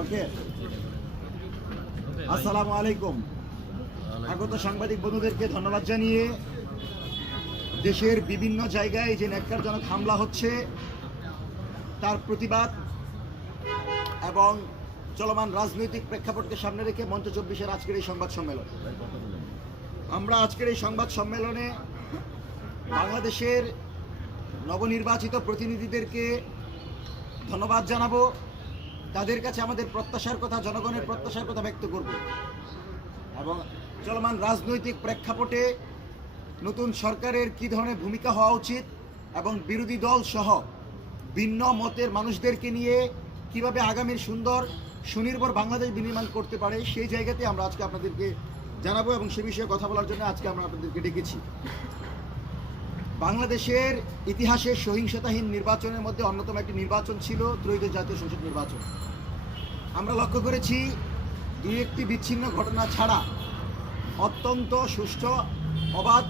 ওকে, আসসালামু আলাইকুম। আগত সাংবাদিক বন্ধুদেরকে ধন্যবাদ জানিয়ে দেশের বিভিন্ন জায়গায় যে ন্যাক্কারজনক হামলা হচ্ছে তার প্রতিবাদ এবং চলমান রাজনৈতিক প্রেক্ষাপটকে সামনে রেখে মঞ্চ 24-এর আজকের এই সংবাদ সম্মেলন। আমরা আজকের এই সংবাদ সম্মেলনে বাংলাদেশের নবনির্বাচিত প্রতিনিধিদেরকে ধন্যবাদ জানাবো। তাদের কাছে আমাদের প্রত্যাশার কথা, জনগণের প্রত্যাশার কথা ব্যক্ত করব এবং চলমান রাজনৈতিক প্রেক্ষাপটে নতুন সরকারের কী ধরনের ভূমিকা হওয়া উচিত এবং বিরোধী দল সহ ভিন্ন মতের মানুষদেরকে নিয়ে কিভাবে আগামীর সুন্দর সুনির্ভর বাংলাদেশ বিনির্মাণ করতে পারে সেই জায়গাতে আমরা আজকে আপনাদেরকে জানাবো এবং সে বিষয়ে কথা বলার জন্য আজকে আমরা আপনাদেরকে ডেকেছি। বাংলাদেশের ইতিহাসে সহিংসতাহীন নির্বাচনের মধ্যে অন্যতম একটি নির্বাচন ছিল ত্রয়োদশ জাতীয় সংসদ নির্বাচন। আমরা লক্ষ্য করেছি দুই একটি বিচ্ছিন্ন ঘটনা ছাড়া অত্যন্ত সুষ্ঠু, অবাধ